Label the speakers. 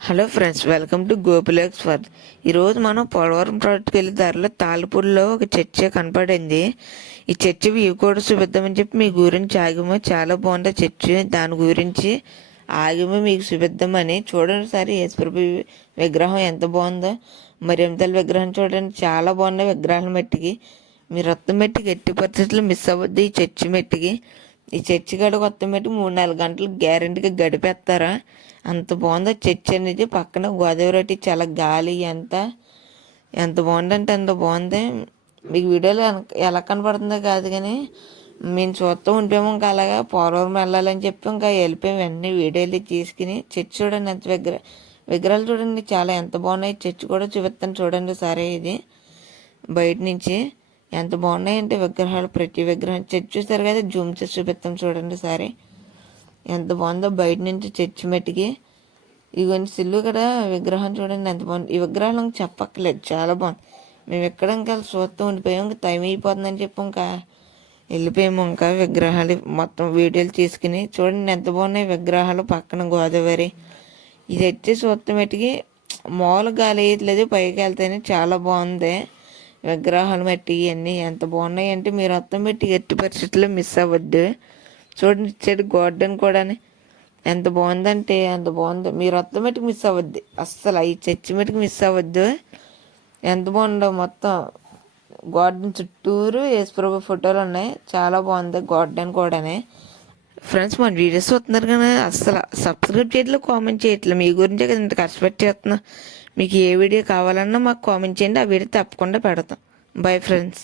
Speaker 1: Hello friends welcome to గోపులేక్స్ for ఈరోజు మనం పోలవరం ప్రాజెక్ట్కి వెళ్ళి దారిలో తాళ్ళపూడిలో ఒక చర్చ కనపడింది. ఈ చర్చ వ్యూ కూడా చూపిద్దామని చెప్పి మీ గురించి ఆగమో. చాలా బాగుంది చర్చ. దాని గురించి ఆగిమో మీకు చూపిద్దామని. చూడండి సరే యేసుప్రభు విగ్రహం ఎంత బాగుందో. మరింతల విగ్రహం చూడండి చాలా బాగున్నాయి విగ్రహాల మట్టికి. మీరు రత్తం మట్టికి ఎట్టి పరిస్థితుల్లో మిస్ అవ్వద్దు ఈ చర్చి మట్టికి. ఈ చర్చి గడ కొత్త మట్టి మూడు నాలుగు గంటలు గ్యారెంటీగా గడిపేస్తారా? అంత బాగుందో చర్చి అనేది? పక్కన గోదావరి అటు చాలా గాలి ఎంత ఎంత బాగుందంటే అంత బాగుంది. మీకు వీడియోలో ఎలా కనపడుతుందో కాదు కానీ మేము చూస్తూ ఉండిపోయాము ఇంకా అలాగా పోలవరం వెళ్ళాలని చెప్పి ఇంకా వెళ్ళిపోయాము వెంటనే వీడియోలు తీసుకుని చర్చి చూడండి ఎంత విగ్రహ విగ్రహాలు చూడండి చాలా ఎంత బాగున్నాయి. చర్చి కూడా చూపిస్తాను చూడండి సరే ఇది. బయట నుంచి ఎంత బాగున్నాయంటే విగ్రహాలు ప్రతి విగ్రహం. చర్చ్ చూస్తారు కదా జూమ్ చేసి చూపిస్తాం చూడండి సరే ఎంత బాగుందో బయట నుంచి చర్చి మట్టికి. ఇవన్నీ సిల్లు కూడా విగ్రహం చూడండి ఎంత బాగుంది. ఈ విగ్రహాలు ఇంకా చెప్పక్కర్లేదు చాలా బాగుంది. మేము ఎక్కడ ఇంకా చూస్తూ ఉండిపోయాం ఇంకా టైం అయిపోతుందని చెప్పి ఇంకా వెళ్ళిపోయాము ఇంకా విగ్రహాలు మొత్తం వీడియోలు తీసుకుని. చూడండి ఎంత బాగున్నాయి విగ్రహాలు పక్కన గోదావరి. ఇది వచ్చి చూస్తాం మట్టుకి. మామూలు గాలి వేయట్లేదు పైకి వెళ్తేనే చాలా బాగుంది. విగ్రహాలు మట్టి ఇవన్నీ ఎంత బాగున్నాయి అంటే మీరు మొత్తం పెట్టి ఎట్టి పరిస్థితుల్లో మిస్ అవ్వద్దు. చూడండి ఇచ్చాడు గార్డెన్ కూడా ఎంత బాగుందంటే ఎంత బాగుందో. మీరు మొత్తం మట్టుకు మిస్ అవ్వద్దు. అస్సలు ఈ చర్చి మట్టుకు మిస్ అవ్వద్దు. ఎంత బాగుందో మొత్తం. గార్డెన్ చుట్టూరు యేసుప్రభు ఫోటోలు ఉన్నాయి. చాలా బాగుంది గార్డెన్ కూడానే. ఫ్రెండ్స్ మన వీడియోస్ వస్తున్నారు కానీ అస్సలు సబ్స్క్రైబ్ చేయట్లేదు కామెంట్ చేయట్లేదు. మీ గురించే కదా ఇంత కష్టపడి చేస్తున్నా. మీకు ఏ వీడియో కావాలన్నా మాకు కామెంట్ చేయండి. ఆ వీడియో తప్పకుండా పెడతాం. Bye friends